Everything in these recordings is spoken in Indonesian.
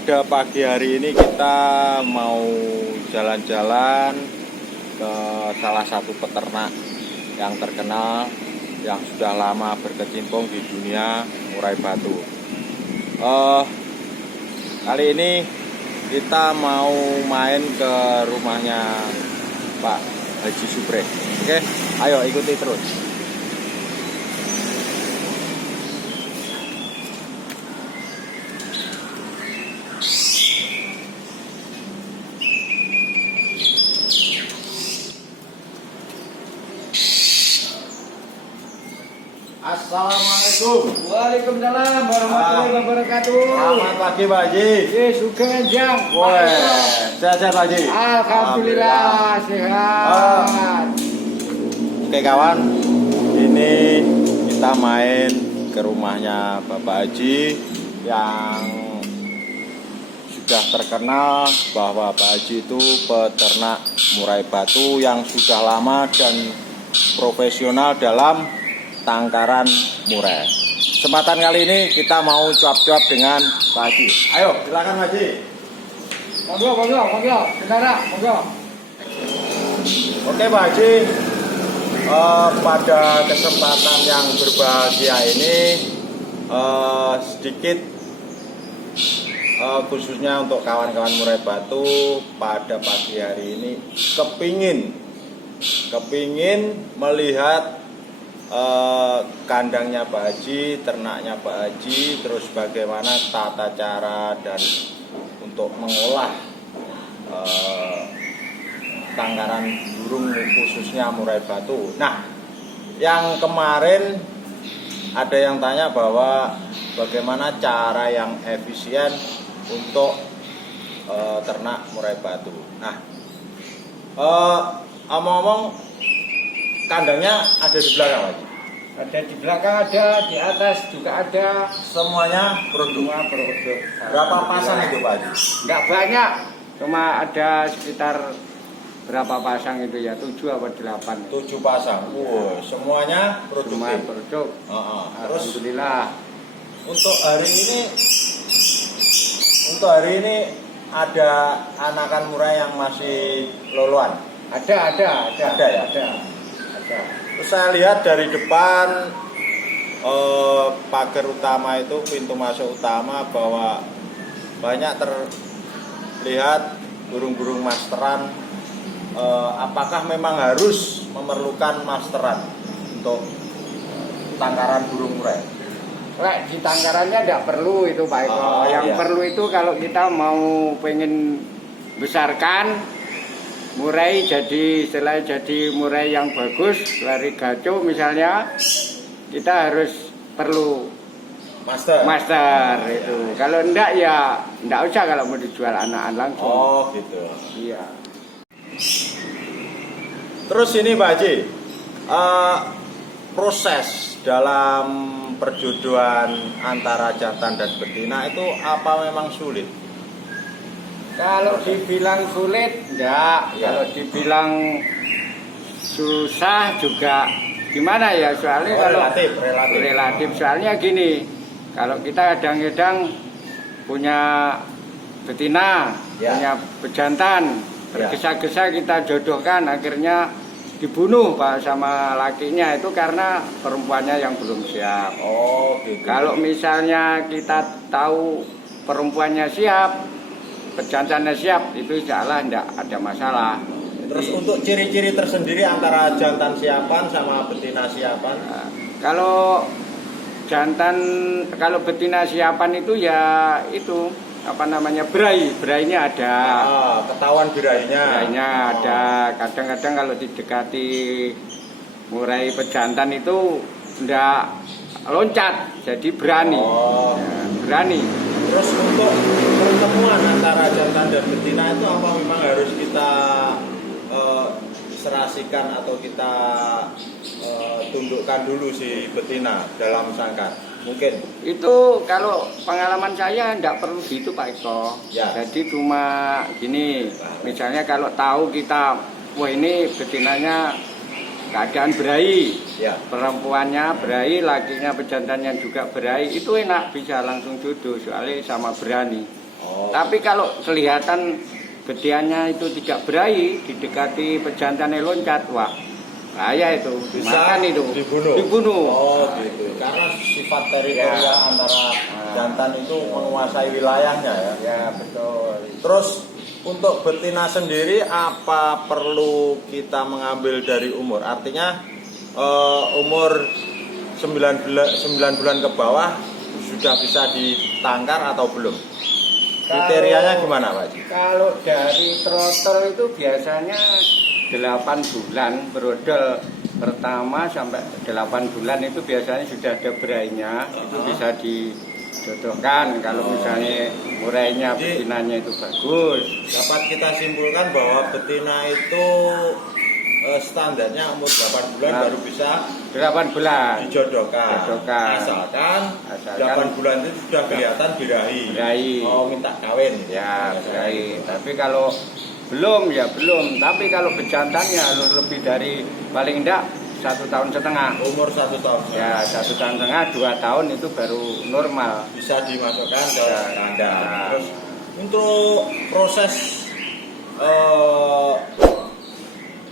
pada pagi hari ini kita mau jalan-jalan ke salah satu peternak yang terkenal, yang sudah lama berkecimpung di dunia murai batu. Kali ini kita mau main ke rumahnya Pak Haji Supre. Oke, ayo ikuti terus. Assalamualaikum. Waalaikumsalam warahmatullahi wabarakatuh. Selamat pagi Pak Haji. Sugeng Jang. Sehat-sehat Pak Haji. Alhamdulillah sehat. Oke kawan, ini kita main ke rumahnya Bapak Haji yang sudah terkenal bahwa Pak Haji itu peternak murai batu yang sudah lama dan profesional dalam tangkaran murai. Kesempatan kali ini kita mau cuap-cuap dengan Pak Haji. Ayo, silakan Pak Haji. Monggo. Saudara, monggo. Oke Pak Haji, pada kesempatan yang berbahagia ini sedikit khususnya untuk kawan-kawan murai batu pada pagi hari ini kepingin melihat kandangnya Pak Haji, ternaknya Pak Haji, terus bagaimana tata cara dan untuk mengolah tangkaran burung khususnya murai batu. Nah, yang kemarin ada yang tanya bahwa bagaimana cara yang efisien untuk ternak murai batu. Nah, omong-omong kandangnya ada di belakang lagi. Ada di belakang, ada di atas juga ada. Semuanya produk. Berapa pasang itu Pak Haji? Enggak banyak, cuma ada sekitar berapa pasang itu ya, 7 apa 8. 7 pasang. Semuanya produk. Semua produk. Terus Alhamdulillah. untuk hari ini ada anakan murai yang masih loloan. Ada ya? Ada. Terus saya lihat dari depan pagar utama itu, pintu masuk utama, bahwa banyak terlihat burung-burung masteran. Apakah memang harus memerlukan masteran untuk tangkaran burung murai? Di tangkarannya tidak perlu itu Pak Eko. Yang perlu itu kalau kita mau pengen besarkan murai selain jadi murai yang bagus, lari gaco misalnya, kita harus perlu master itu. Kalau enggak ya enggak usah kalau mau dijual anakan langsung. Oh gitu. Iya. Terus ini Pak Haji, proses dalam perjodohan antara jantan dan betina itu apa memang sulit? Kalau dibilang sulit, enggak. Ya. Kalau dibilang susah juga gimana ya? Soalnya kalau relatif. Soalnya gini, kalau kita kadang-kadang punya betina, punya pejantan, tergesa-gesa kita jodohkan, akhirnya dibunuh Pak sama lakinya itu karena perempuannya yang belum siap. Oh gitu. Kalau misalnya kita tahu perempuannya siap, pejantannya siap, itu insya Allah tidak ada masalah. Terus untuk ciri-ciri tersendiri antara jantan siapan sama betina siapan? Kalau betina siapan itu ya itu apa namanya, berainya ada. Ketahuan berainya. Ada. Kadang-kadang kalau didekati murai pejantan itu tidak loncat, jadi berani. Berani. Terus untuk pertemuan antara jantan dan betina itu apa memang harus kita serasikan atau kita tundukkan dulu si betina dalam sangkar? Mungkin itu kalau pengalaman saya tidak perlu gitu Pak Eko. Ya. Jadi cuma gini, misalnya kalau tahu kita, wah ini betinanya keadaan berai, perempuannya berai, lakinya pejantannya juga berai, itu enak, bisa langsung jodoh soalnya sama berani. Oh. Tapi kalau kelihatan gediannya itu tidak berahi, didekati pejantannya loncat, wah bahaya itu, Bisa makan itu, dibunuh. Oh gitu. Karena sifat teritorial Ya. antara jantan itu menguasai wilayahnya ya. Ya betul. Terus untuk betina sendiri apa perlu kita mengambil dari umur? Artinya umur 9 bulan ke bawah sudah bisa ditangkar atau belum? Kriterianya gimana Pak Haji? Kalau dari trotol itu biasanya 8 bulan berodol pertama sampai 8 bulan itu biasanya sudah ada berainya, itu bisa dijodohkan kalau misalnya murainya betinanya itu bagus. Dapat kita simpulkan bahwa betina itu standarnya umur 8 bulan baru bisa 8 bulan dijodohkan. Asalkan 8 bulan itu sudah kelihatan birahi. Oh, minta kawin. Ya, birahi. Tapi kalau belum ya belum. Tapi kalau bejantannya lebih dari paling enggak 1,5 tahun. Umur 1 tahun. Ya, 1,5 tahun, 2 tahun itu baru normal. Bisa dimasukkan ke kandang. Ya. Terus untuk proses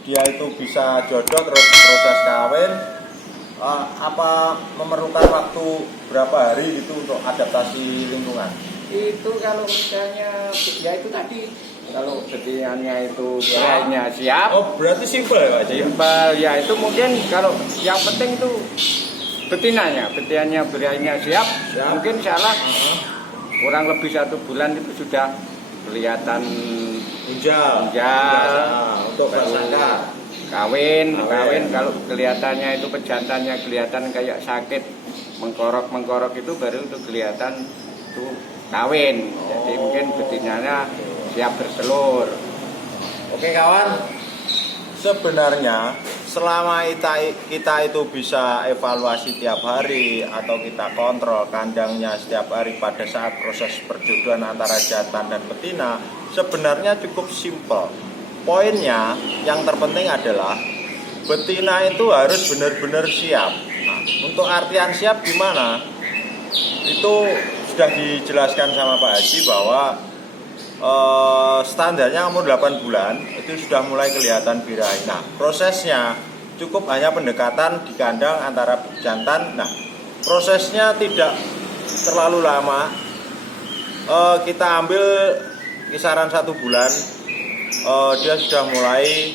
dia itu bisa jodoh terus proses kawin, apa memerlukan waktu berapa hari gitu untuk adaptasi lingkungan? Itu kalau misalnya ya itu tadi kalau betinanya itu berainya siap. Oh berarti simpel ya Pak Haji? Simpel ya, itu mungkin kalau yang penting itu betinanya berainya siap. Mungkin salah kurang lebih 1 bulan itu sudah kelihatan Unjal. Untuk bersangka. Kawin. Kalau kelihatannya itu pejantannya kelihatan kayak sakit mengkorok itu baru itu kelihatan itu kawin. Jadi mungkin betinanya siap bertelur. Oke kawan, sebenarnya selama kita itu bisa evaluasi tiap hari atau kita kontrol kandangnya setiap hari pada saat proses perjodohan antara jantan dan betina, sebenarnya cukup simpel. Poinnya yang terpenting adalah betina itu harus benar-benar siap. Nah, untuk artian siap gimana? Itu sudah dijelaskan sama Pak Haji bahwa standarnya umur 8 bulan itu sudah mulai kelihatan birahi. Nah, prosesnya cukup hanya pendekatan di kandang antara jantan. Nah, prosesnya tidak terlalu lama. Kita ambil kisaran 1 bulan, dia sudah mulai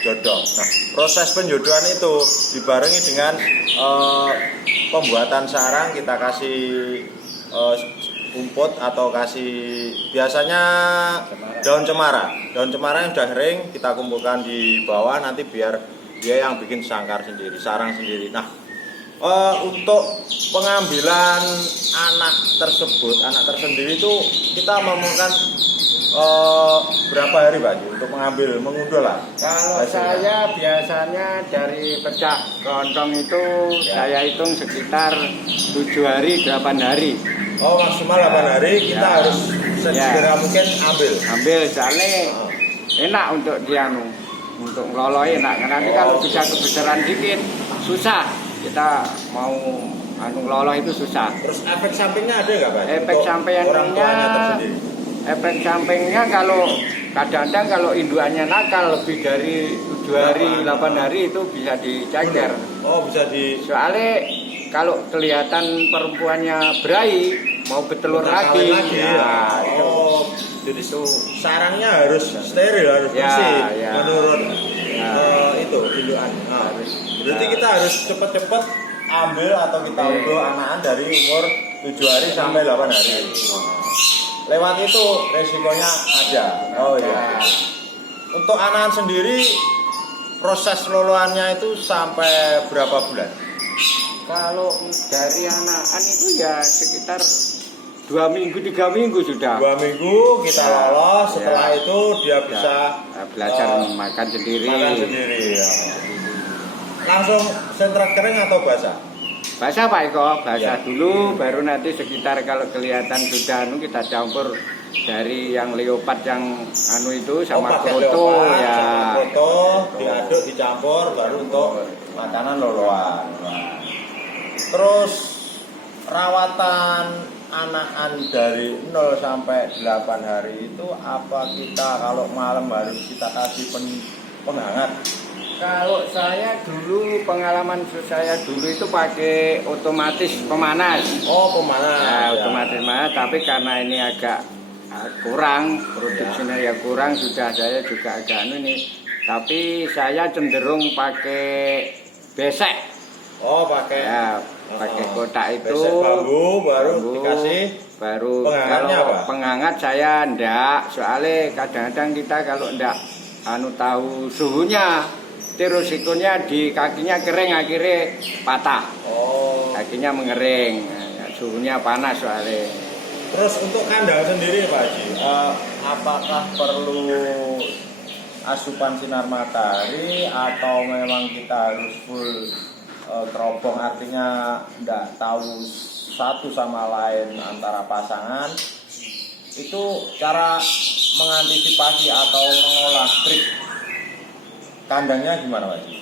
jodoh. Nah, proses penjodohan itu dibarengi dengan pembuatan sarang, kita kasih rumput atau kasih biasanya daun cemara yang sudah kering kita kumpulkan di bawah, nanti biar dia yang bikin sangkar sendiri, sarang sendiri. Nah, untuk pengambilan anak tersendiri itu kita memerlukan berapa hari Pak untuk mengunduh lah? Kalau saya biasanya dari pecah kelontong itu saya hitung sekitar 7 hari 8 hari. Oh, maksimal 8 hari kita harus segera mungkin ambil soalnya enak untuk untuk ngeloloi enak. Nanti kalau bisa kebesaran dikit susah, kita mau ngeloloh itu susah. Terus efek sampingnya ada nggak Pak? Efek sampingnya kalau kadang-kadang kalau induannya nakal lebih dari 7 hari 8 hari itu bisa dicacer. Oh, bisa soalnya kalau kelihatan perempuannya berahi mau bertelur lagi. Ya. Oh, jadi itu sarangnya harus steril, harus bersih menurut itu induan. Nah, berarti kita harus cepat-cepat ambil atau kita unduh anakan dari umur 7 hari sampai 8 hari. Lewat itu resikonya ada. Oh iya. Untuk anakan sendiri proses loloannya itu sampai berapa bulan? Kalau dari anakan itu ya sekitar 2 minggu 3 minggu sudah. 2 minggu kita lolos, setelah itu dia bisa belajar makan sendiri. Ya. Langsung sentrat kering atau basah? Basah Pak Eko, basah dulu, baru nanti sekitar kalau kelihatan sudah kita campur dari yang leopard yang itu sama kroto ya. Kroto diaduk dicampur baru untuk makanan loloan. Terus rawatan anakan dari 0 sampai 8 hari itu apa kita kalau malam harus kita kasih penghangat? Kalau saya dulu pengalaman saya dulu itu pakai otomatis pemanas. Oh, pemanas. Nah, ya. otomatis pemanas, tapi karena ini agak kurang, produksinya ya kurang, sudah saya juga agak ini. Tapi saya cenderung pakai besek. Oh, pakai Ya, pakai kotak itu. besek bambu baru Bambu, dikasih. baru Penghangatnya kalau apa? penghangat saya ndak, soalnya kadang-kadang kita kalau ndak tahu suhunya, itu risikonya di kakinya kering akhirnya patah, Oh. kakinya mengering, suhunya panas soalnya. Terus untuk kandang sendiri Pak Haji, apakah perlu asupan sinar matahari atau memang kita harus full kerobong, artinya tidak tahu satu sama lain antara pasangan? Itu cara mengantisipasi atau mengolah trik kandangnya gimana Pak Haji?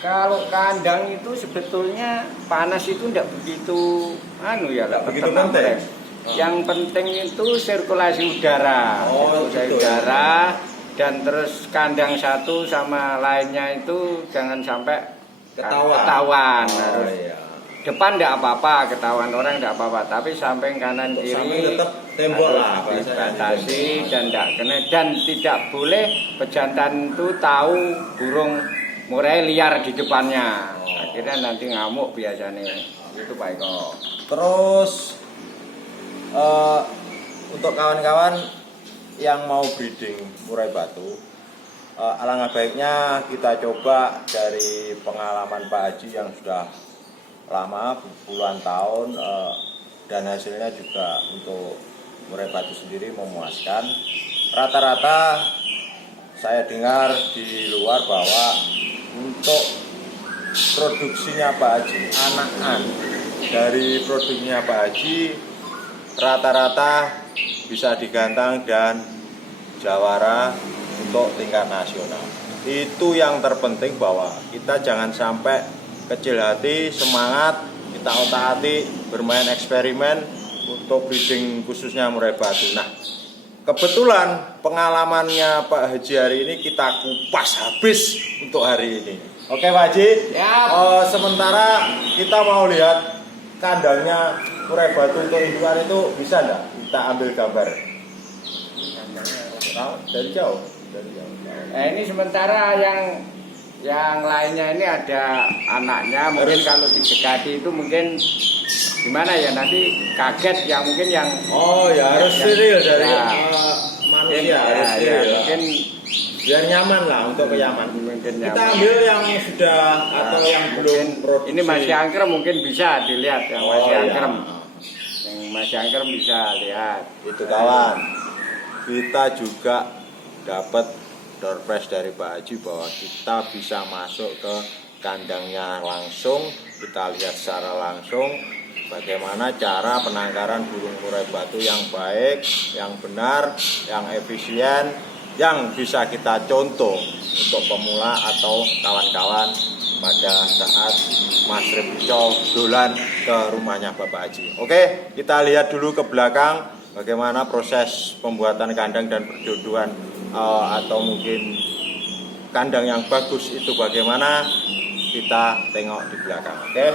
Kalau kandang itu sebetulnya panas itu tidak begitu Nggak begitu peternak penting. mereka. Yang penting itu sirkulasi udara, Oh, sirkulasi gitu. udara, dan terus kandang satu sama lainnya itu jangan sampai ketahuan. Oh, Harus iya. depan tidak apa-apa, ketahuan orang tidak apa-apa, tapi samping kanan Untuk kiri samping tetap tembok harus lah, bahasanya dibatasi tembok. dan tidak kena, dan tidak boleh pejantan itu tahu burung murai liar di depannya. Oh. Akhirnya nanti ngamuk biasanya. Itu Pak Eko. Terus untuk kawan-kawan yang mau breeding murai batu, alangkah baiknya kita coba dari pengalaman Pak Haji yang sudah lama, puluhan tahun, dan hasilnya juga untuk murai batu sendiri memuaskan. Rata-rata saya dengar di luar bahwa untuk produksinya Pak Haji, anakan dari produksinya Pak Haji rata-rata bisa digantang dan jawara untuk tingkat nasional. Itu yang terpenting, bahwa kita jangan sampai kecil hati, semangat, kita otak-atik bermain eksperimen untuk breeding khususnya murai batu. Nah, kebetulan pengalamannya Pak Haji hari ini kita kupas habis untuk hari ini. Oke Pak Haji, Ya. Sementara kita mau lihat kandangnya murai batu untuk indukan itu, bisa enggak kita ambil gambar? Dari jauh. Nah, ini sementara yang lainnya ini ada anaknya, mungkin kalau didekati itu mungkin gimana ya, nanti kaget ya, mungkin yang Oh ya, harus steril dari Ya. manusia, harus ya, steril. mungkin Biar nyaman lah, untuk kenyamanan. mungkin Kita nyaman. ambil yang sudah atau yang belum Mungkin produksi. ini masih angkrem, mungkin bisa dilihat yang Oh, masih iya. angkrem. Yang masih angkrem bisa lihat. Itu kawan, kita juga dapat door prize dari Pak Haji bahwa kita bisa masuk ke kandangnya langsung, kita lihat secara langsung bagaimana cara penangkaran burung murai batu yang baik, yang benar, yang efisien, yang bisa kita contoh untuk pemula atau kawan-kawan pada saat Mas Repico dolan ke rumahnya Bapak Haji. Oke, kita lihat dulu ke belakang bagaimana proses pembuatan kandang dan perjodohan, atau mungkin kandang yang bagus itu bagaimana, kita tengok di belakang. Oke.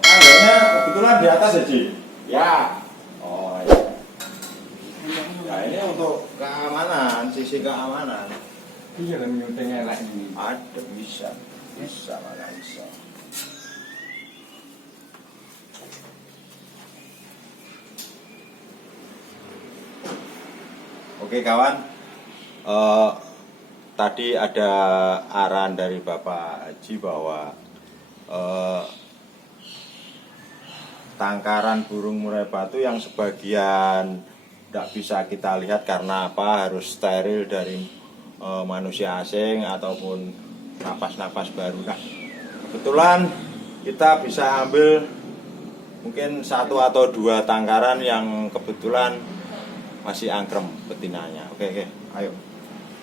Kandangnya kebetulan di atas ya Ji? Ya. Oh iya. Nah ini untuk keamanan, sisi keamanan. Iya lah nyutingnya lagi. Ada, bisa malah bisa. Oke kawan, tadi ada arahan dari Bapak Haji bahwa tangkaran burung murai batu yang sebagian tidak bisa kita lihat karena apa, harus steril dari manusia asing ataupun napas-napas baru. Nah, kebetulan kita bisa ambil mungkin 1 atau 2 tangkaran yang kebetulan masih angkrem betinanya. Oke, ayo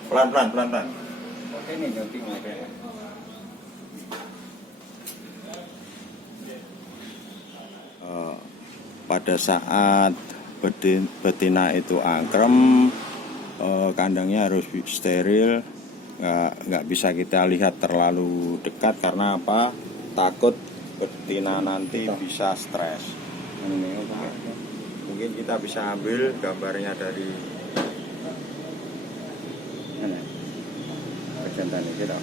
pelan-pelan. Oke, ini nyuting aja ya. pada saat betina itu angkrem, kandangnya harus steril, nggak bisa kita lihat terlalu dekat karena apa? Takut betina nanti bisa stres. Mungkin kita bisa ambil gambarnya dari Jantan iki to.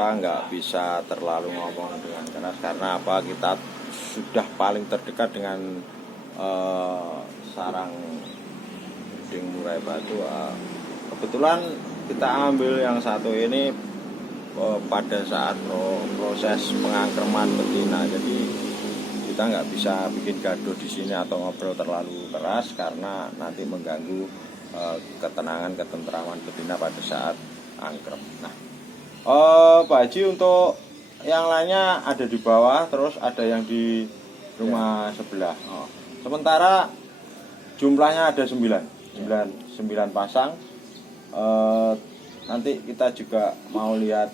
kita nggak bisa terlalu ngomong dengan keras karena apa, kita sudah paling terdekat dengan sarang dinding murai batu. Kebetulan kita ambil yang satu ini pada saat proses pengangkreman betina, jadi kita nggak bisa bikin gaduh di sini atau ngobrol terlalu keras karena nanti mengganggu ketenangan ketentraman betina pada saat angkrem. Nah, Pak Haji, untuk yang lainnya ada di bawah, terus ada yang di rumah sebelah. Sementara jumlahnya ada 9 pasang. Nanti kita juga mau lihat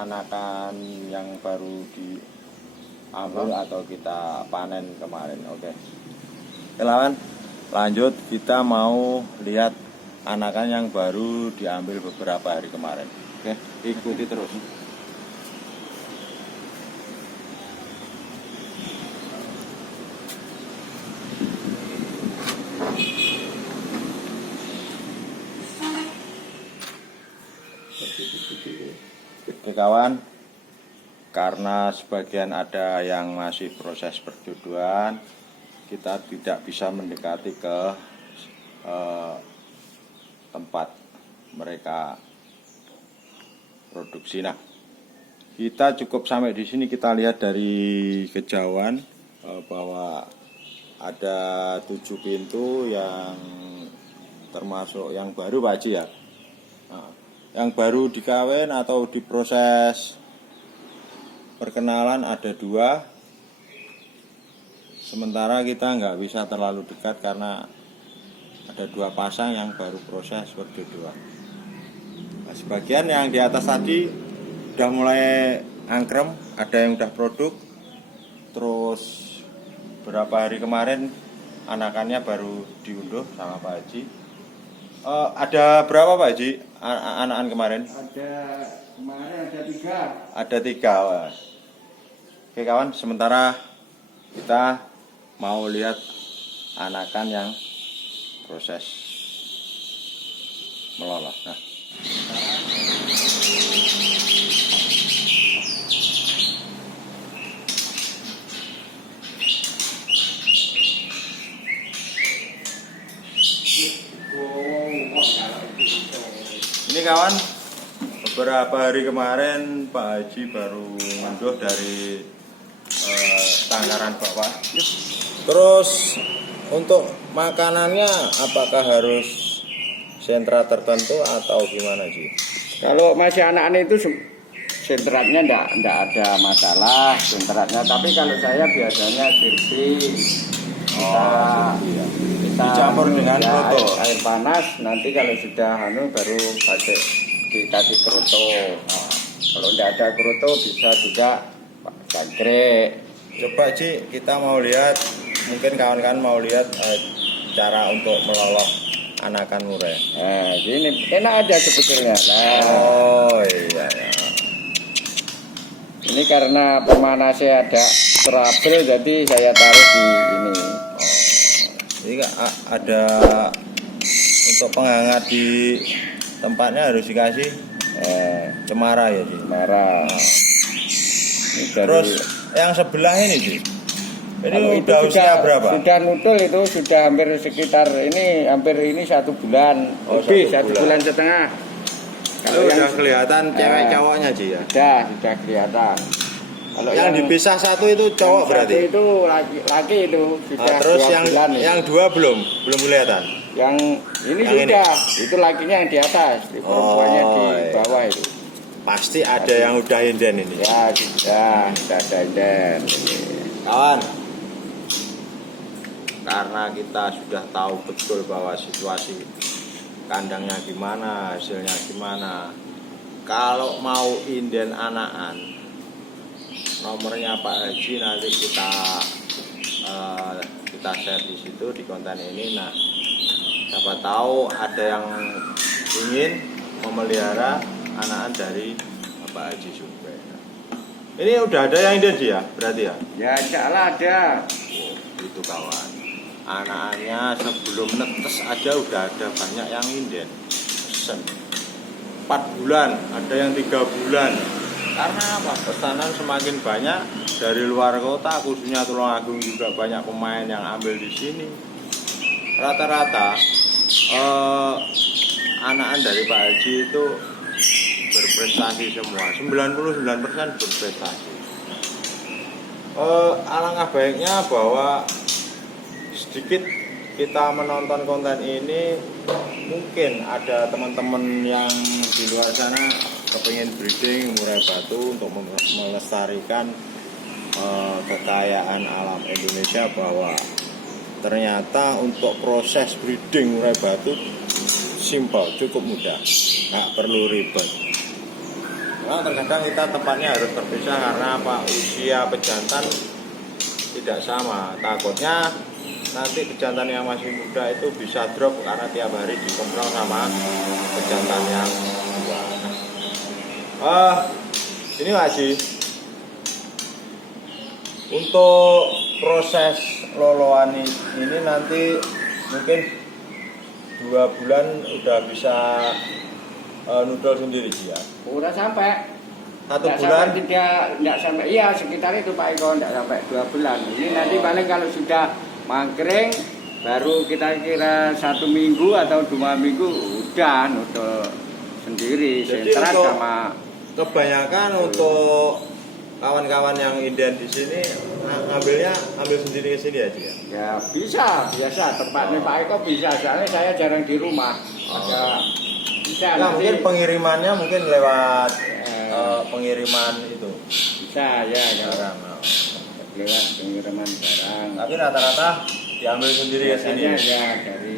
anakan yang baru diambil atau kita panen kemarin. Oke. Lawan, lanjut kita mau lihat anakan yang baru diambil beberapa hari kemarin. Oke, ikuti terus. Oke kawan, karena sebagian ada yang masih proses perjodohan, kita tidak bisa mendekati ke tempat mereka produksi. Nah, kita cukup sampai di sini. Kita lihat dari kejauhan bahwa ada 7 pintu yang termasuk yang baru, Pak Haji ya. Nah, yang baru dikawin atau diproses perkenalan ada 2. Sementara kita nggak bisa terlalu dekat karena ada 2 pasang yang baru proses perjodohan. Nah, sebagian yang di atas tadi udah mulai angkrem, ada yang udah produk. Terus berapa hari kemarin anakannya baru diunduh sama Pak Haji. Ada berapa Pak Haji anakan kemarin? Kemarin ada 3. Ada 3. Wah. Oke kawan, sementara kita mau lihat anakan yang proses melolot. Nah, ini kawan, beberapa hari kemarin Pak Haji baru ngunduh dari tangkaran bawah. Terus untuk makanannya apakah harus sentra tertentu atau gimana sih? Kalau masih anak-anak itu sentratnya enggak ada masalah sentratnya, tapi kalau saya biasanya sirpi. Kita dicampur dengan kroto. Air panas, nanti kalau sudah baru pakai dikasih kroto. Kalau tidak ada kroto bisa juga jangkrik. Coba Ci, kita mau lihat, mungkin kawan-kawan mau lihat cara untuk meloloh anakan murai. Gini enak aja sebetulnya. Oh iya ya. Ini karena pemanasnya ada trouble, jadi saya taruh di ini. Jadi ada untuk penghangat di tempatnya harus dikasih cemara ya sih. Cemara. Terus yang sebelah ini sih, ini udah usia berapa? Sudah nutul itu sudah hampir sekitar hampir 1 bulan lebih, 1 bulan setengah. Kalau udah kelihatan cewek cowoknya sih ya? Sudah kelihatan. Kalau yang dipisah satu itu cowok berarti? Itu laki itu sudah terus 2 bulan yang 2 belum kelihatan? Yang ini Yang sudah, itu lakinya yang di atas, di perempuannya di iya. bawah itu. Pasti ada yang udah inden ini. Ya sudah ada inden. Kawan, karena kita sudah tahu betul bahwa situasi kandangnya gimana, hasilnya gimana. Kalau mau inden anakan, nomornya Pak Haji nanti kita share di situ di konten ini. Nah, siapa tahu ada yang ingin memelihara anakan dari Pak Haji Sumpe. Ini udah ada yang inden sih ya, berarti ya? Ya salah ada. Itu kawan, anakannya sebelum netes aja udah ada banyak yang inden pesen 4 bulan, ada yang 3 bulan. Karena apa? Pesanan semakin banyak dari luar kota, khususnya Tulungagung juga banyak pemain yang ambil di sini. Rata-rata anakan dari Pak Haji itu berprestasi semua, 99% berprestasi. Alangkah baiknya bahwa sedikit kita menonton konten ini, mungkin ada teman-teman yang di luar sana kepingin breeding murai batu untuk melestarikan kekayaan alam Indonesia, bahwa ternyata untuk proses breeding murai batu simpel, cukup mudah, nggak perlu ribet. Nah, terkadang kita tempatnya harus terpisah karena apa? Usia pejantan tidak sama. Takutnya nanti pejantan yang masih muda itu bisa drop karena tiap hari dikontrol sama pejantan yang tua. Ini Pak Haji, untuk proses loloan ini nanti mungkin 2 bulan udah bisa nudol sendiri ya. Udah sampai. 1 bulan Tidak sampai, iya sekitar itu Pak Eko, tidak sampai 2 bulan. Ini nanti paling kalau sudah mangkring baru kita kira 1 minggu atau 2 minggu udah nudol sendiri. Jadi sentrat untuk sama kebanyakan untuk kawan-kawan yang inden di sini ambil sendiri ke sini aja ya. ya bisa biasa tempatnya Pak Eko bisa, soalnya saya jarang di rumah. Ada bisa Nah, nanti, mungkin pengirimannya mungkin lewat pengiriman itu. bisa ya Barang. lewat pengiriman barang. Tapi rata-rata diambil sendiri ke sini. Biasanya ya dari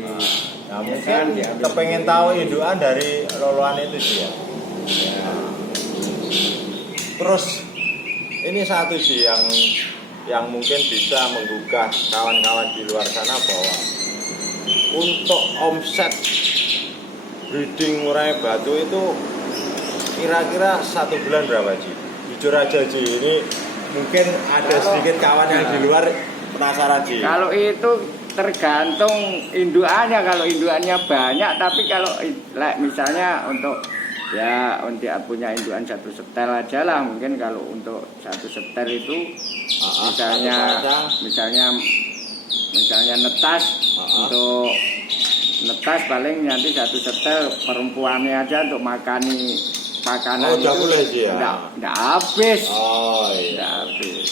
Nah, biasanya mungkin diambil kepengen sendiri. tahu indukan dari loloan itu sih ya. Ya. Terus ini satu sih yang mungkin bisa menggugah kawan-kawan di luar sana, bahwa untuk omset breeding murai batu itu kira-kira 1 bulan berapa Ji? Jujur aja Ji, ini mungkin ada sedikit kawan yang di luar penasaran Ji. Kalau itu tergantung indukannya, kalau indukannya banyak, tapi kalau misalnya untuk punya indukan 1 setel aja lah, mungkin kalau untuk 1 setel itu misalnya netas, untuk netas paling nanti 1 setel perempuannya aja untuk makani makanan udah itu boleh sih ya? Nggak habis. Oh iya. Nggak habis.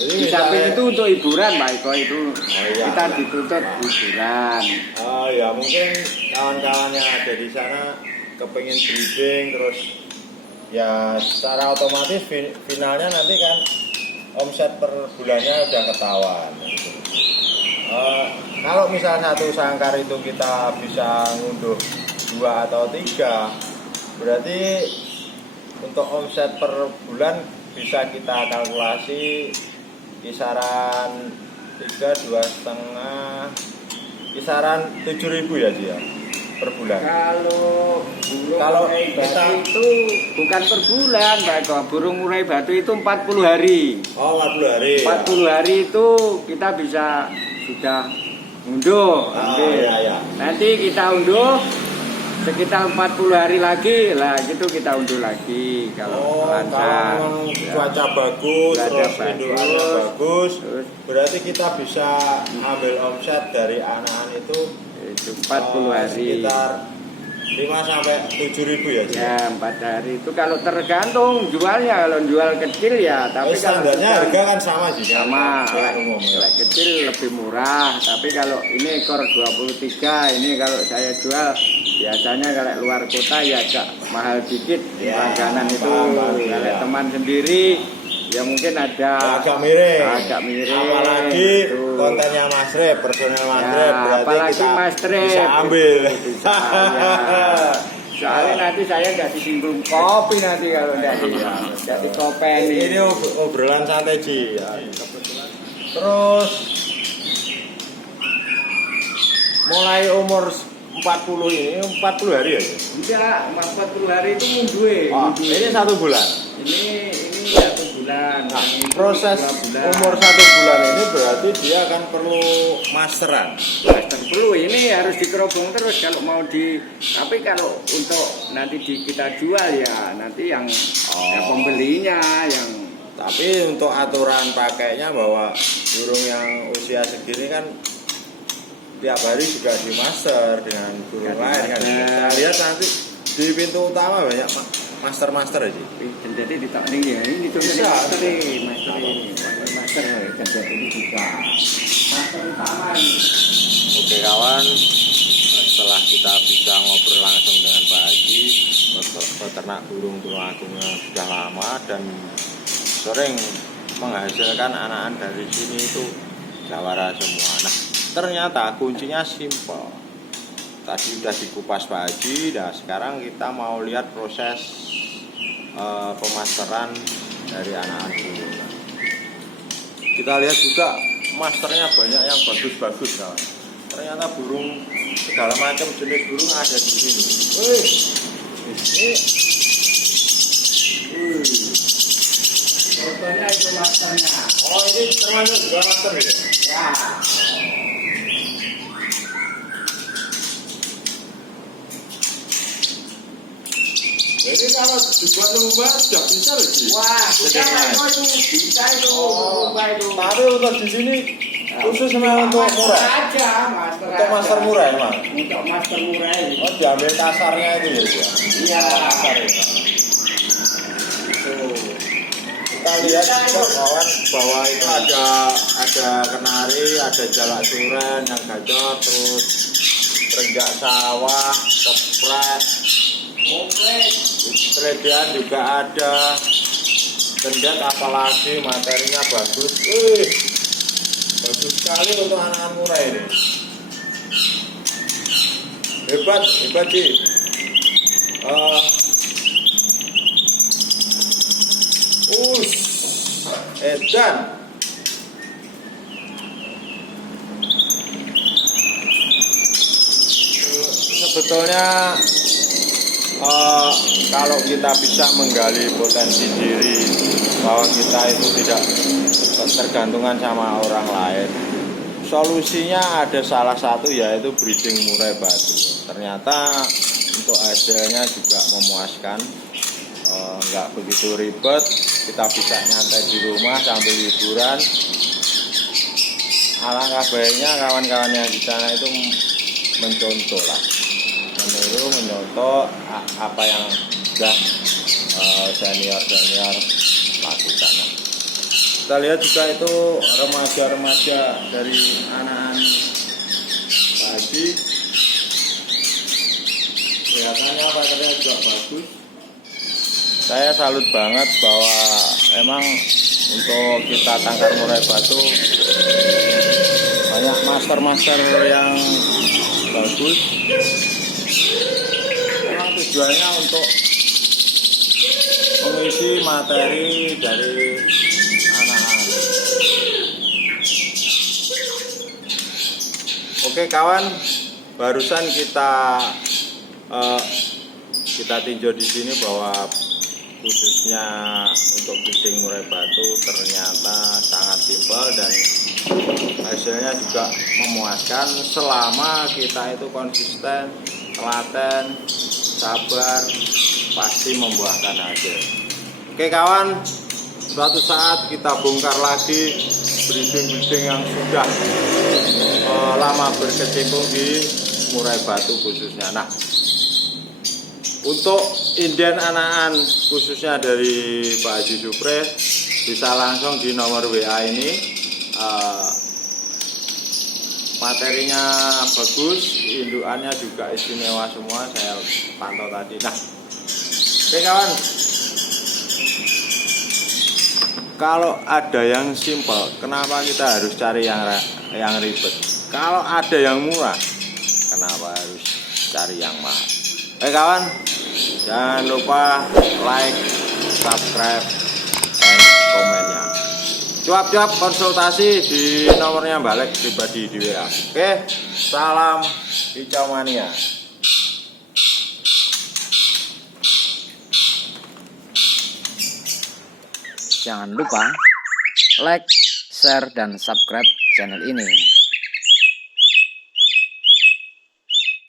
Jadi Di samping itu untuk hiburan Pak Eko, itu iya. kita dituntut hiburan. Oh ya, mungkin kawan-kawan yang ada di sana kepengin breeding, terus ya secara otomatis finalnya nanti kan omset per bulannya udah ketahuan gitu. Kalau misal 1 sangkar itu kita bisa ngunduh 2 atau 3, berarti untuk omset per bulan bisa kita kalkulasi kisaran 3, 2,5, kisaran 7.000 ya Ji ya per bulan. Kalau kita batu itu bukan per bulan Pak Eko, burung murai batu itu 40 hari. 40 hari. 40 hari itu kita bisa sudah unduh. Iya. Nanti kita unduh sekitar 40 hari lagi lah, gitu kita unduh lagi kalau lancar. Kalau cuaca bagus, terus bagus, indukannya bagus, terus berarti kita bisa ambil omset dari anakan itu 40 hari. sekitar 5 sampai 7.000 ya. Ji? Ya 4 hari itu kalau tergantung jualnya. Kalau jual kecil ya, tapi kalau standarnya sedang- harga kan sama sih. sama. Kayak umum. Ya. Kalau kecil lebih murah, tapi kalau ini ekor 23, ini kalau saya jual biasanya kalau luar kota ya agak mahal dikit. Ya, Langganan itu paham, kalau ya. teman sendiri ya mungkin ada Agak miring. Apalagi gitu. kontennya Mas Rep, personel Mas Rep, Ya, berarti apalagi kita Mas Rep bisa ambil. Bisa, ya. Soalnya nanti saya nggak disinggung kopi nanti kalau nggak jadi kopen Ini obrolan santai Ji. Ya. Terus mulai umur 40 ini 40 hari ya? Enggak, 40 hari itu minggu. Oh, ini 1 bulan. Ini 1 bulan. Nah, Yang ini proses 2 bulan. umur 1 bulan ini berarti dia akan perlu masteran. Master perlu ini harus dikerobong terus kalau mau tapi kalau untuk nanti kita jual ya nanti yang ya pembelinya yang. Tapi untuk aturan pakainya bahwa burung yang usia segini kan tiap hari juga di master dengan burung lain kan. Saya lihat nanti di pintu utama banyak master aja. Jadi ditakning ya ini contohnya Bisa. master ini kerja ini juga master utama ini. Oke kawan, setelah kita bisa ngobrol langsung dengan Pak Haji, peternak burung tulung-agungnya sudah lama dan sering menghasilkan anakan dari sini itu jawara semua. Nah, ternyata kuncinya simpel. Tadi sudah dikupas Pak Haji, dan sekarang kita mau lihat proses pemasteran dari anakan burung. Nah, kita lihat juga masternya banyak yang bagus-bagus kawan. Ternyata burung segala macam jenis burung ada di sini. Wih, ini, Contohnya itu masternya. oh ini termasuk juga master ya? Ya. Jadi kalau dibuat lumba sudah bisa loh Ji? Wah, Jadi nice. bisa itu, Oh, berubah itu. tapi untuk di sini khusus memang untuk Master murah. aja, master Untuk aja. master murah emang. Untuk master murah ini. Oh diambil kasarnya itu ya? Ji? Iya. Kasar ya. Tuh. Kita lihat juga kawan bahwa itu ada kenari, ada jalak suren yang gacor, terus renjak sawah, keprek, Komplit. Tredian juga ada. Kendat apalagi materinya bagus. Wih, bagus sekali untuk anak-anak murah ini. Hebat sih. Edan. Sebetulnya kalau kita bisa menggali potensi diri bahwa kita itu tidak tergantungan sama orang lain, solusinya ada salah satu yaitu breeding murai batu. Ternyata untuk hasilnya juga memuaskan, nggak begitu ribet, kita bisa nyantai di rumah sambil liburan. Alangkah baiknya kawan-kawan yang di sana itu mencontoh lah, menyontoh apa yang sudah senior lakukan. Kita lihat juga itu remaja-remaja dari anak-anak Pak Haji, kelihatannya pacarnya juga bagus. Saya salut banget bahwa emang untuk kita tangkar murai batu banyak master yang bagus. Memang tujuannya untuk mengisi materi dari anak-anak. Oke kawan, barusan kita tinjau di sini bahwa khususnya untuk breeding murai batu ternyata sangat simpel dan hasilnya juga memuaskan selama kita itu konsisten, telaten, sabar, pasti membuahkan hasil. Oke kawan, suatu saat kita bongkar lagi breeding yang sudah lama berkecimpung di murai batu khususnya. Nah, Untuk inden anakan khususnya dari Pak Haji Supre bisa langsung di nomor WA ini. Materinya bagus, indukannya juga istimewa semua, saya pantau tadi. Nah, oke kawan, kalau ada yang simpel, kenapa kita harus cari yang ribet? Kalau ada yang murah, kenapa harus cari yang mahal? Oke kawan, jangan lupa like, subscribe, dan komennya. Cuap-cuap konsultasi di nomornya balik pribadi di WA. Oke, salam hijau mania. Jangan lupa like, share, dan subscribe channel ini.